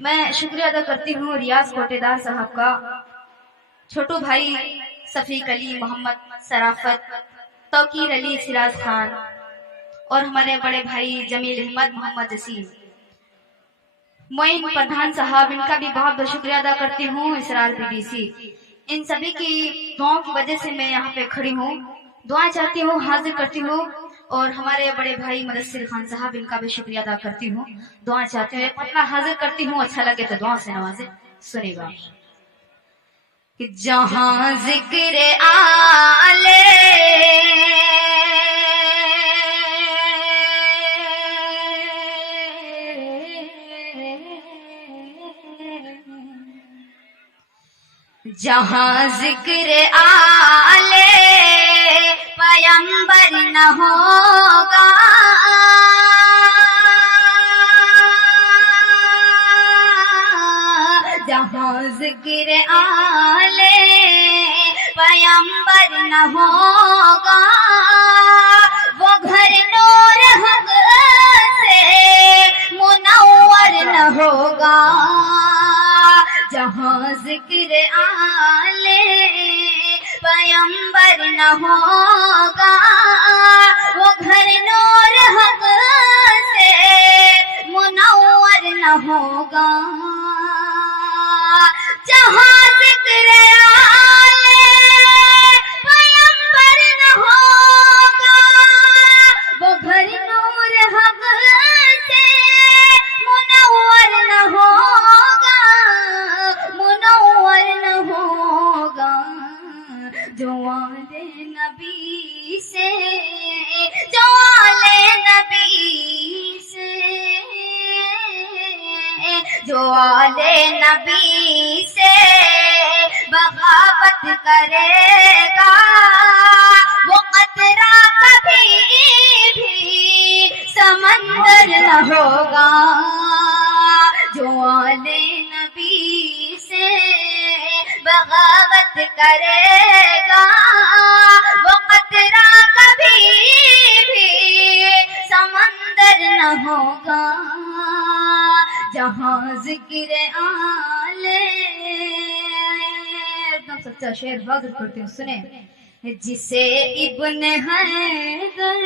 میں شکریہ ادا کرتی ہوں ریاض کوٹیدار صاحب کا، چھوٹو بھائی صفیق علی، محمد سرافت، توقیر علی، سراج خان اور ہمارے بڑے بھائی جمیل احمد، محمد جسیم، معین پردھان صاحب، ان کا بھی بہت بہت شکریہ ادا کرتی ہوں، اسرار بی ڈی سی، ان سبھی کی دعاؤں کی وجہ سے میں یہاں پہ کھڑی ہوں، دعائیں چاہتی ہوں، حاضر کرتی ہوں، اور ہمارے بڑے بھائی مدثر خان صاحب، ان کا بھی شکریہ ادا کرتی ہوں، دعائیں چاہتی ہوں، اپنا حاضر کرتی ہوں، اچھا لگے تو دعا سے نوازے، سنے گا کہ جہاں ذکر آلے جہاں ذکر آلے پیمبر نہ ہوگا، جہاں ذکر آلے پیمبر نہ ہوگا، وہ گھر نور حق سے منور نہ ہوگا، جہاں ذکر آلے پیمبر نہ ہوگا، وہ گھر نور حق سے منور نہ ہوگا، جہاں ذکر آلے پیمبر نہ ہوگا، وہ گھر نور حق سے منور نہ ہوگا، منور نہ ہوگا، جو آلے نبی سے، جو آلے نبی سے، جو آلے نبی سے بغاوت کرے گا، وہ قطرہ کبھی بھی سمندر نہ ہوگا، جو آلے نبی سے بغاوت کرے گا، وہ قطرہ کبھی بھی سمندر نہ ہوگا، جہاں ذکر آلے، ایک دم سچا شعر حاضر کرتی ہوں، سنیں، جسے ابن حیدر،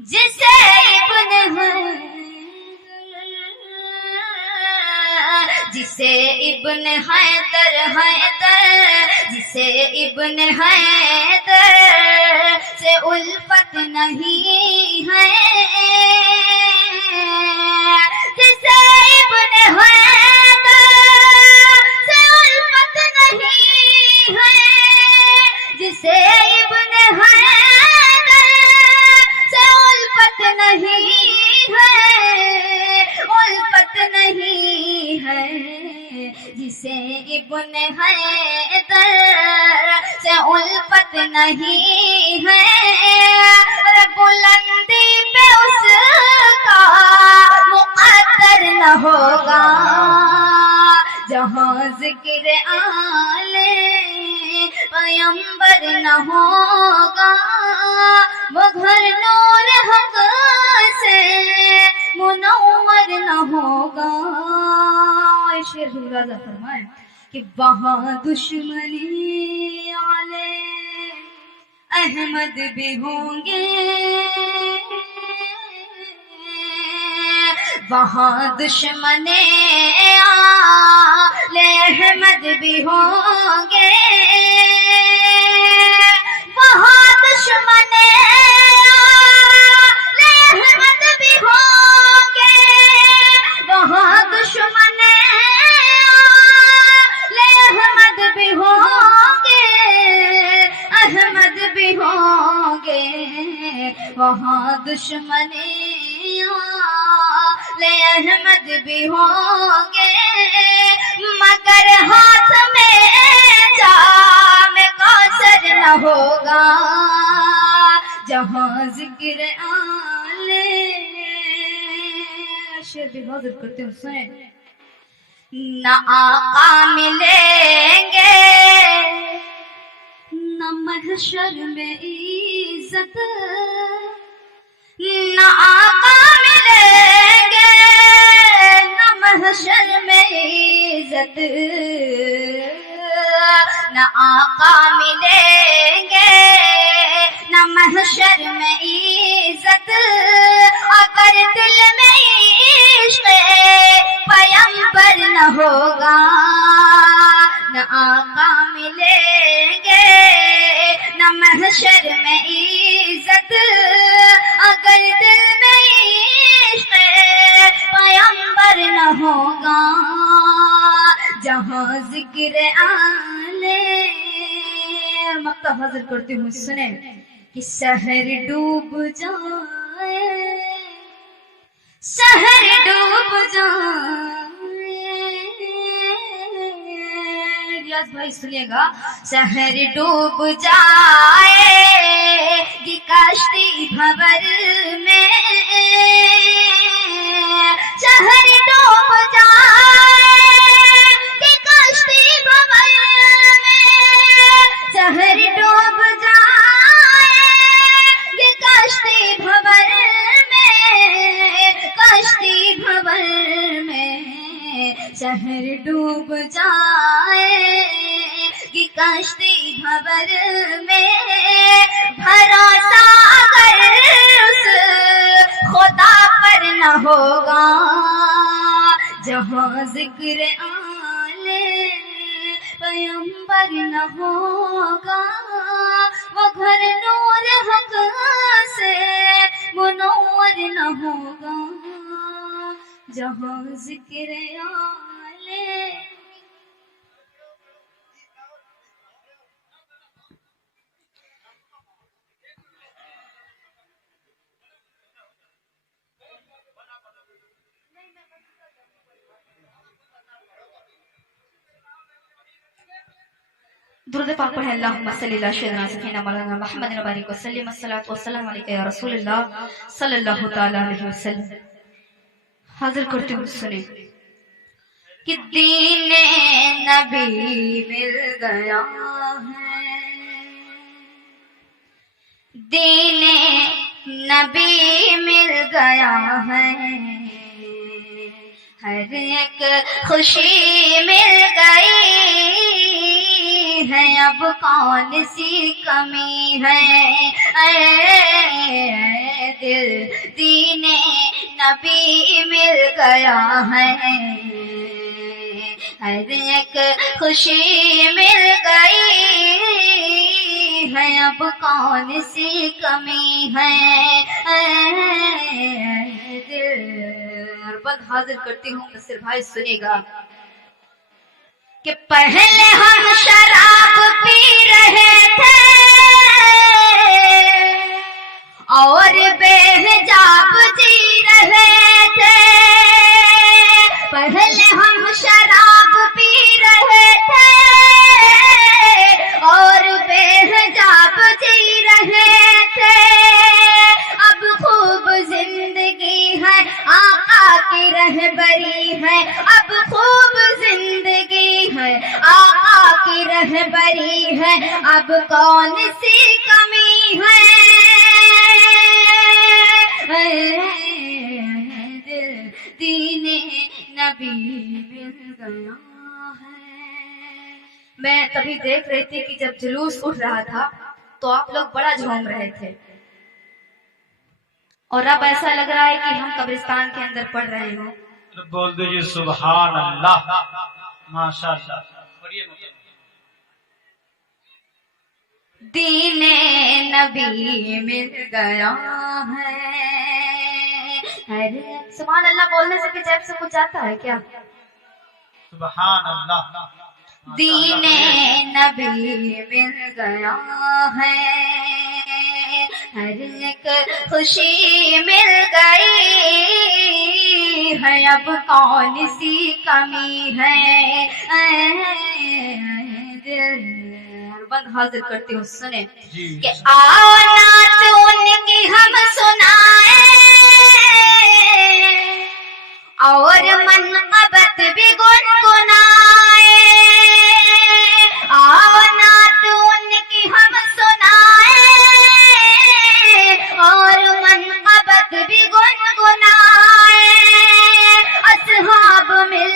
جسے ابن حیدر، جسے ابن حیدر، حیدر، جسے ابن حیدر سے الفت نہیں ہے، جسے ابن حیدر سے الفت نہیں ہے، جسے ابن حیدر سے الفت نہیں ہے، الفت نہیں ہے، جسے ابن حیدر سے الفت نہیں ہے، بلندی پہ اس کا مقدر نہ ہوگا، جہاں ذکر آلے پیمبر نہ ہوگا، وہ گھر نور حق سے منور نہ ہوگا، شیر راجہ فرمائے کہ وہاں دشمنی آلے احمد بھی ہوں گے، وہاں دشمن آل احمد بھی ہوں گے، وہاں دشمن آل احمد بھی ہوں گے، وہاں دشمن آل احمد بھی ہوں گے، احمد بھی ہوں گے، وہاں دشمن احمد بھی ہوں گے، مگر ہاتھ میں جام کوثر نہ ہوگا، جہاں ذکر آلے، شعر بھی حاضر کرتے ہوں، سنیں، نہ آقا ملیں گے نہ محشر میں عزت، نہ آقا ملیں گے نہ محشر میں عزت نہ آقا ملیں گے، نہ محشر میں عزت اگر دل میں عشق پیغمبر نہ ہوگا، نہ آقا ملیں گے، نہ محشر میں عزت اگر دل میں عشق پیغمبر نہ ہوگا، جہاں ذکر آلے مکتب حاضر کرتی ہوں سنیں کہ شہر ڈوب جائے، شہر ڈوب جائے، ریاض بھائی سنیے گا، شہر ڈوب جائے گی کشتی بھور میں، شہر ڈوب جائے گی کشتی بھور میں، شہر ڈوب جائے گی کشتی بھور میں، کشتی بھور میں، شہر ڈوب جائے گی کشتی بھور میں، بھروسہ اگر اس خدا پر نہ ہوگا، جہاں ذکر آلے پیغمبر نہ ہوگا، وہ گھر نور حق سے منور نہ ہوگا، جہاں ذکر آلے درود پاک پڑھیں، اللہم صلی اللہ سیدنا سیدنا مولانا محمد وبارک وسلم، الصلاۃ والسلام علیک یا رسول اللہ صلی اللہ تعالی علیہ وسلم۔ حاضر کرتے ہوں سنیں کہ دین نبی مل گیا ہے، دین نبی مل گیا ہے، ہر ایک خوشی مل گئی ہے، اب کون سی کمی ہے، اے دل دین نبی مل گیا ہے، ہر ایک خوشی مل گئی ہے، اب کون سی کمی ہے، اے دل۔ اور بند حاضر کرتی ہوں نصر بھائی سنے گا کہ پہلے ہم شراب پی رہے تھے اور بے حجاب جی رہے تھے، پہلے ہم شراب پی رہے تھے اور بے حجاب جی رہے تھے، اب خوب زندگی ہے آقا کی رہبری ہے، اب خوب زندگی ہے آقا کی رہبری ہے، اب کون سی کمی ہے، دین نبی مل گیا ہے۔ میں تبھی دیکھ رہی تھی کہ جب جلوس اٹھ رہا تھا تو آپ لوگ بڑا جھوم رہے تھے، اور اب ایسا لگ رہا ہے کہ ہم قبرستان کے اندر پڑھ رہے ہوں۔ بول دیجیے سبحان اللہ، ماشاء اللہ۔ دین نبی مل گیا ہے، سبحان اللہ بولنے سے بھی جیب سے کچھ آتا ہے کیا؟ سبحان اللہ۔ دین نبی مل گیا ہے، ہر ایک خوشی مل گئی ہے، اب کون سی کمی ہے، بند حاضر کرتی ہوں سنیں کہ آؤ نعت ان کی ہم سنائیں اور منقبت بھی گنگنائیں، آؤ نعت ان کی ہم سنائیں اور منقبت بھی گنگنائیں، اصحاب مل